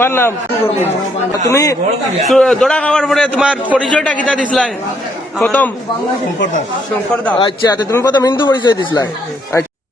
তোমার নাম? তুমি দৌড়া খাওয়ার পরে তোমার পরিচয়টা কিতা দিছিলাই প্রথম? আচ্ছা, তুমি প্রথম হিন্দু পরিচয় দিছিলাই?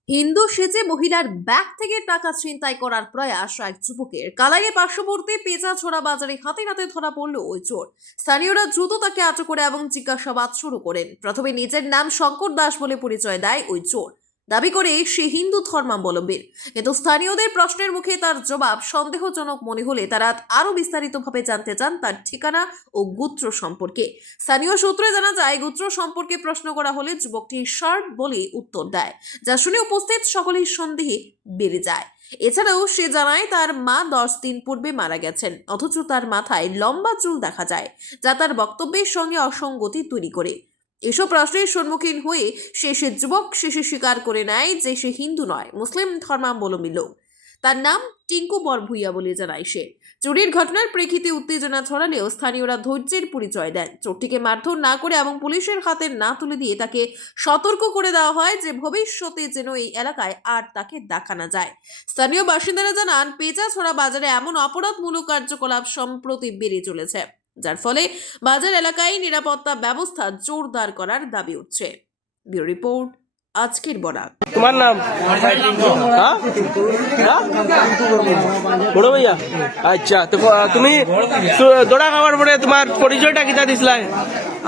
হিন্দু সেজে মহিলার ব্যাগ থেকে টাকা ছিনতাই করার প্রয়াস এক যুবকের। কালাইয়ে পার্শ্ববর্তী পেঁচাছড়া বাজারে হাতে নাতে ধরা পড়ল ওই চোর। স্থানীয়রা দ্রুত তাকে আটক করে এবং জিজ্ঞাসাবাদ শুরু করেন। প্রথমে নিজের নাম শঙ্কর দাস বলে পরিচয় দেয় ওই চোর, দাবি করে সে হিন্দু ধর্মাবলম্বী। কিন্তু স্থানীয়দের প্রশ্নের মুখে তার জবাব সন্দেহজনক মনে হলে তারা আরো বিস্তারিতভাবে জানতে চান তার ঠিকানা ও গোত্র সম্পর্কে। স্থানীয় সূত্রে জানা যায়, গোত্র সম্পর্কে প্রশ্ন করা হলে যুবকটি শার্ট বলে উত্তর দেয়, যা শুনে উপস্থিত সকলেই সন্দেহে বেড়ে যায়। এছাড়াও সে জানায় তার মা 10 দিন পূর্বে মারা গেছেন, অথচ তার মাথায় লম্বা চুল দেখা যায়, যা তার বক্তব্যের সঙ্গে অসঙ্গতি তৈরি করে। এসব প্রশ্নের সম্মুখীন হয়ে যুবক শেষে স্বীকার করে নেয় যে সে হিন্দু নয়, মুসলিম ধর্মাবলম্বী লোক। তার নাম টিঙ্কু বরভুইয়া বলে জানায় সে। চুরির ঘটনার প্রেক্ষিতে উত্তেজনা ছড়ালেও স্থানীয়রা ধৈর্যের পরিচয় দেন। চোরটিকে মারধর না করে এবং পুলিশের হাতে না তুলে দিয়ে তাকে সতর্ক করে দেওয়া হয় যে ভবিষ্যতে যেন এই এলাকায় আর তাকে দেখা না যায়। স্থানীয় বাসিন্দারা জানান, পেঁচাছড়া বাজারে এমন অপরাধমূলক কার্যকলাপ সম্প্রতি বেড়ে চলেছে, যার ফলে বাজার এলাকায় নিরাপত্তা ব্যবস্থা জোরদার করার দাবি উঠছে। ব্যুরো রিপোর্ট, আজকের বরাক। তোমার নাম? বড় ভাইয়া। আচ্ছা, তুমি দৌড়া খাওয়ার পরে তোমার পরিচয়টা কিতা দিছিলাই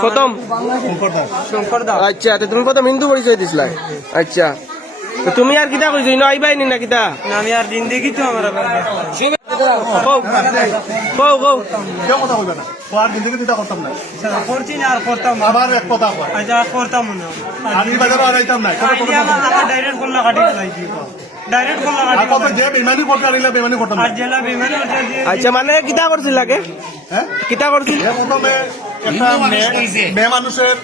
প্রথম? আচ্ছা, তুমি প্রথম হিন্দু পরিচয় দিছিলাই? আচ্ছা, তুমি আর কিতা কইছো ইনো আইবাইনি না কিতা? আমি আর জিন্দেগি তো আমার করছি না, আর করতাম আবার এক কথা আচ্ছা করতাম না, ডাইরেক্ট করলা কাটি ফেলাইছি, ডাইরেক্ট করলা কাটি আর জেলা বেমানি আচ্ছা, মানে কিতা করছিল আগে? কিতা করছিল? প্রথমে একটা মেয়ে মানুষের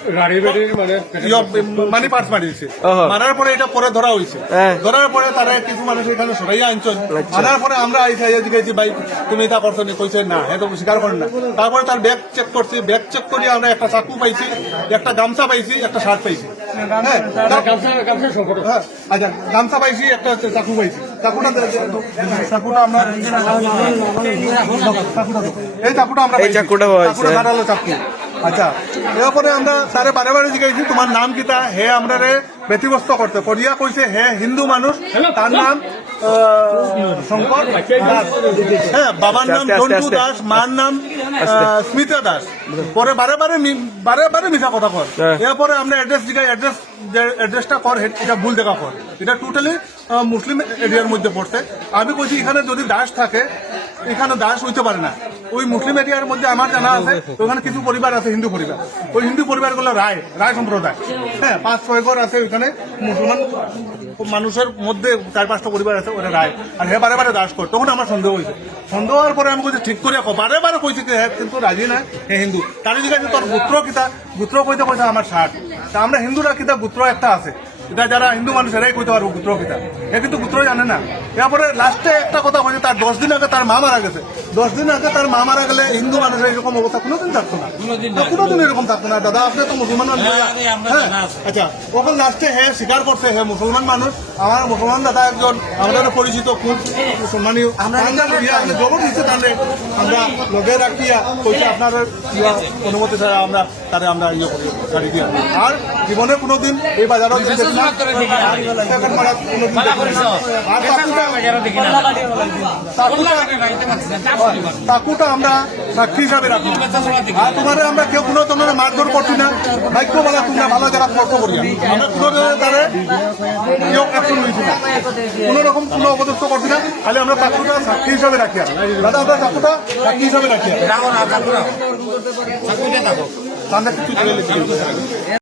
মানি পার্স মারিয়েছে, মারার পরে এটা পরে ধরা হয়েছে। ধরার পরে তারা কিছু মানুষ এখানে সরাইয়া আনছেন। আনার পরে আমরা জিজ্ঞাসি ভাই তুমি এটা করছো নি? কইছে না, হ্যাঁ তো স্বীকার করেন না। তারপরে তার ব্যাগ চেক করছি, ব্যাগ চেক করি আমরা একটা চাকু পাইছি, একটা গামছা পাইছি, একটা শার্ট পাইছি। আচ্ছা, গামছা পাইছি, একটা চাকু পাইছি। চাকুটা আমরা এই চাকুটা আমরা ধারালো চাকু। আচ্ছা, এরপরে আমরা স্যারে বারে বারে জিজ্ঞাসি তোমার নাম কিতা? হে আমরা ব্যতিগ্রস্ত করতে করিয়া কইছে হে হিন্দু মানুষ, তার নাম শঙ্কর দাস। হ্যাঁ, বাবার নাম জন্টু দাস, মার নাম স্মিতা দাস। পরে বারে বারে মিশা কথা কর। এরপরে আমরা অ্যাড্রেস জিজ্ঞাসি, অ্যাড্রেসটা কর, এটা ভুল দেখা কর, এটা টোটালি মুসলিম এরিয়ার মধ্যে পড়ছে। আমি কইছি এখানে যদি দাস থাকে, এখানে দাস হইতে পারে না। ওই মুসলিম এরিয়ার মধ্যে আমার জানা আছে ওখানে কিছু পরিবার আছে হিন্দু পরিবার, ওই হিন্দু পরিবারগুলো রায় সম্প্রদায়। হ্যাঁ, 5-6 ঘর আছে ওইখানে মুসলমান মানুষের মধ্যে 4-5টা পরিবার আছে, ওরা রায়। আর হে বারে বারে দাস কর। তখন আমার সন্দেহ হয়েছে। সন্দেহ হওয়ার পরে আমি কইছি ঠিক করে বারে বারে কইছি হ্যাঁ কিন্তু রাজি না, হে হিন্দু। তার জিজ্ঞাসা তোর গোত্র কিতা? গোত্র কইতে কইছে আমার 60। তা আমরা হিন্দুরা কিতা গোত্র একটা আছে, এটা যারা হিন্দু মানুষ এরাই কইতে পারবো গোত্র কিতা, এ কিন্তু গোত্র জানে না। এরপরে লাস্টে একটা কথা বলছে, তার 10 দিন আগে তার মা মারা গেছে। 10 দিন আগে তার মা মারা গেলে হিন্দু মানুষের এরকম অবস্থা কোনোদিন থাকতো না, কোনোদিন এরকম থাকতো না। দাদা আপনি তো মুসলমান মানুষ। হ্যাঁ, আচ্ছা, ওখানে লাস্টে হে স্বীকার করছে হে মুসলমান মানুষ। আমার মুসলমান দাদা একজন আমাদের পরিচিত খুব মুসলমানি জগৎ দিচ্ছে, তাহলে আমরা লগে রাখিয়া কইছে আপনার অনুমতি ছাড়া আমরা তারে আমরা ইয়ে করি ছাড়ি দিয়া। আর জীবনে কোনোদিন এই বাজারত চাকুটা আমরা সাক্ষী হিসাবে রাখি। আর তোমার আমরা কেউ কোনো তোমার মারধর করছি না, ভাগ্য বলা তোমরা ভালো যারা কষ্ট করি। আমরা কোনো তারে কেউ অ্যাকশন নিয়েছি না, কোনো রকম কোনো অপদস্থ করছি না, খালি আমরা চাকুটা সাক্ষী হিসাবে রাখি। দাদা আমরা চাকুটা সাক্ষী হিসাবে রাখি।